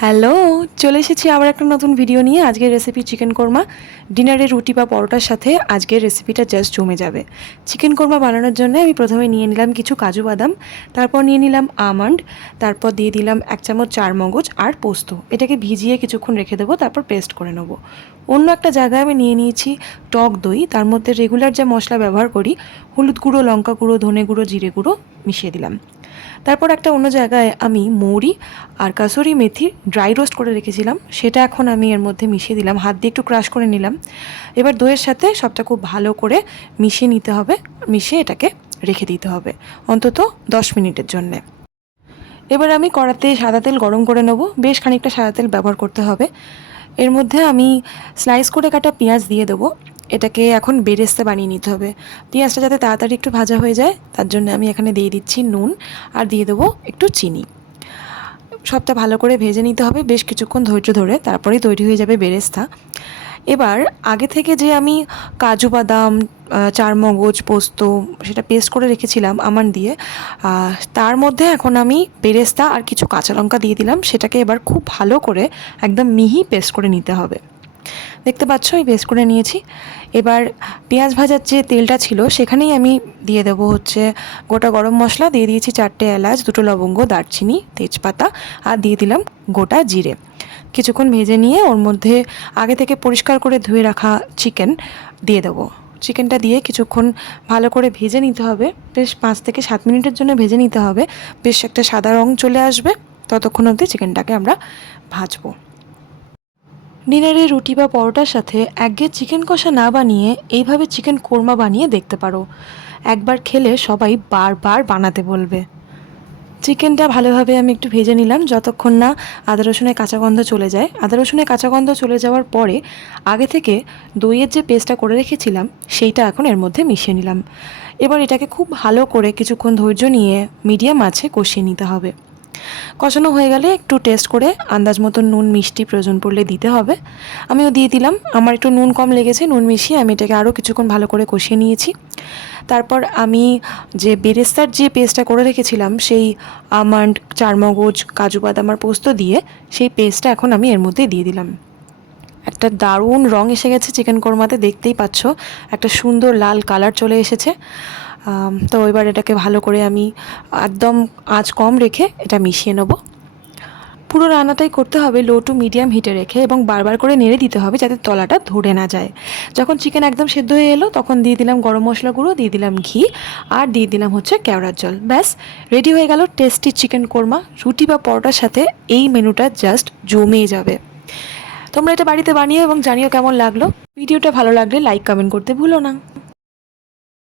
Hello, চলে এসেছি আবার একটা নতুন ভিডিও নিয়ে। আজকের রেসিপি চিকেন কোরমা ডিনারে রুটি বা পরোটার সাথে আজকের রেসিপিটা জাস্ট জমে যাবে। চিকেন কোরমা বানানোর জন্য আমি প্রথমে নিয়ে নিলাম কিছু কাজু বাদাম, তারপর নিয়ে নিলাম আমন্ড তারপর দিয়ে দিলাম এক চামচ চার মগজ আর পোস্ত। এটাকে ভিজিয়ে কিছুক্ষণ রেখে দেবো, তারপর পেস্ট করে নেব। অন্য একটা জায়গায় আমি নিয়ে নিয়েছি টক দই, তার মধ্যে রেগুলার যে মশলা ব্যবহার করি, হলুদ গুঁড়ো, লঙ্কা গুঁড়ো, ধনে গুঁড়ো, জিরে গুঁড়ো মিশিয়ে দিলাম। তারপর একটা অন্য জায়গায় আমি মৌরি আর কাসুরি মেথি ড্রাই রোস্ট করে রেখেছিলাম। সেটা এখন আমি এর মধ্যে মিশিয়ে দিলাম। হাত দিয়ে একটু ক্রাশ করে নিলাম। এবার দইয়ের সাথে সবটা খুব ভালো করে মিশিয়ে নিতে হবে। মিশিয়ে এটাকে রেখে দিতে হবে অন্তত দশ মিনিটের জন্যে। এবার আমি কড়াতে সাদা তেল গরম করে নেব। বেশ খানিকটা সাদা তেল ব্যবহার করতে হবে। এর মধ্যে আমি স্লাইস করে কাটা পেঁয়াজ দিয়ে দেবো। এটাকে এখন বেরেস্তে বানিয়ে নিতে হবে। পেঁয়াজটা যাতে তাড়াতাড়ি একটু ভাজা হয়ে যায়, তার জন্য আমি এখানে দিয়ে দিচ্ছি নুন আর দিয়ে দেবো একটু চিনি। সবটা ভালো করে ভেজে নিতে হবে বেশ কিছুক্ষণ ধৈর্য ধরে, তারপরেই তৈরি হয়ে যাবে বেরেস্তা। এবার আগে থেকে যে আমি কাজু বাদাম চারমগজ, পোস্ত সেটা পেস্ট করে রেখেছিলাম আমার দিয়ে তার মধ্যে এখন আমি বেরেস্তা আর কিছু কাঁচা লঙ্কা দিয়ে দিলাম, সেটাকে এবার খুব ভালো করে একদম মিহি পেস্ট করে নিতে হবে। দেখতে পাচ্ছ, এই পেস্ট করে নিয়েছি। এবার পেঁয়াজ ভাজার যে তেলটা ছিল, সেখানেই আমি দিয়ে দেবো হচ্ছে গোটা গরম মশলা। দিয়ে দিয়েছি চারটে এলাচ, দুটো লবঙ্গ, দারচিনি, তেজপাতা আর দিয়ে দিলাম গোটা জিরে। কিছুক্ষণ ভেজে নিয়ে ওর মধ্যে আগে থেকে পরিষ্কার করে ধুয়ে রাখা চিকেন দিয়ে দেবো। চিকেনটা দিয়ে কিছুক্ষণ ভালো করে ভেজে নিতে হবে। বেশ পাঁচ থেকে সাত মিনিটের জন্য ভেজে নিতে হবে। বেশ একটা সাদা রং চলে আসবে। ততক্ষণ অবধি চিকেনটাকে আমরা ভাজবো। ডিনারে রুটি বা পরোটার সাথে একঘেয়ে চিকেন কষা না বানিয়ে এইভাবে চিকেন কোরমা বানিয়ে দেখতে পারো। একবার খেলে সবাই বারবার বানাতে বলবে। চিকেনটা ভালোভাবে আমি একটু ভেজে নিলাম, যতক্ষণ না আদা রসুনের কাঁচা গন্ধ চলে যায়। আদা রসুনের কাঁচা গন্ধ চলে যাওয়ার পরে আগে থেকে দইয়ের যে পেস্টটা করে রেখেছিলাম, সেইটা এখন এর মধ্যে মিশিয়ে নিলাম। এবার এটাকে খুব ভালো করে কিছুক্ষণ ধৈর্য নিয়ে মিডিয়াম আছে কষিয়ে নিতে হবে। কষানো হয়ে গেলে একটু টেস্ট করে আন্দাজ মতো নুন মিষ্টি প্রয়োজন পড়লে দিতে হবে। আমিও দিয়ে দিলাম। আমার একটু নুন কম লেগেছে, নুন মিশিয়ে আমি এটাকে আরও কিছুক্ষণ ভালো করে কষিয়ে নিয়েছি। তারপর আমি যে বেরেস্তার যে পেস্টটা করে রেখেছিলাম, সেই আমন্ড, চারমগজ, কাজু বাদাম আর পোস্ত দিয়ে সেই পেস্টটা এখন আমি এর মধ্যে দিয়ে দিলাম। একটা দারুণ রং এসে গেছে চিকেন কোরমাতে, দেখতেই পাচ্ছ। একটা সুন্দর লাল কালার চলে এসেছে। তো এবার এটাকে ভালো করে আমি একদম আঁচ কম রেখে এটা মিশিয়ে নেব। পুরো রান্নাটাই করতে হবে লো টু মিডিয়াম হিটে রেখে এবং বারবার করে নেড়ে দিতে হবে যাতে তলাটা ধরে না যায়। যখন চিকেন একদম সেদ্ধ হয়ে এলো, তখন দিয়ে দিলাম গরম মশলা গুঁড়ো, দিয়ে দিলাম ঘি আর দিয়ে দিলাম হচ্ছে কেওড়ার জল। ব্যাস রেডি হয়ে গেল টেস্টি চিকেন কোরমা। রুটি বা পরোটার সাথে এই মেনুটা জাস্ট জমে যাবে। তোমরা এটা বাড়িতে বানিয়ে এবং জানিও কেমন লাগল। ভিডিওটা ভালো লাগলে লাইক কমেন্ট করতে ভুলো না।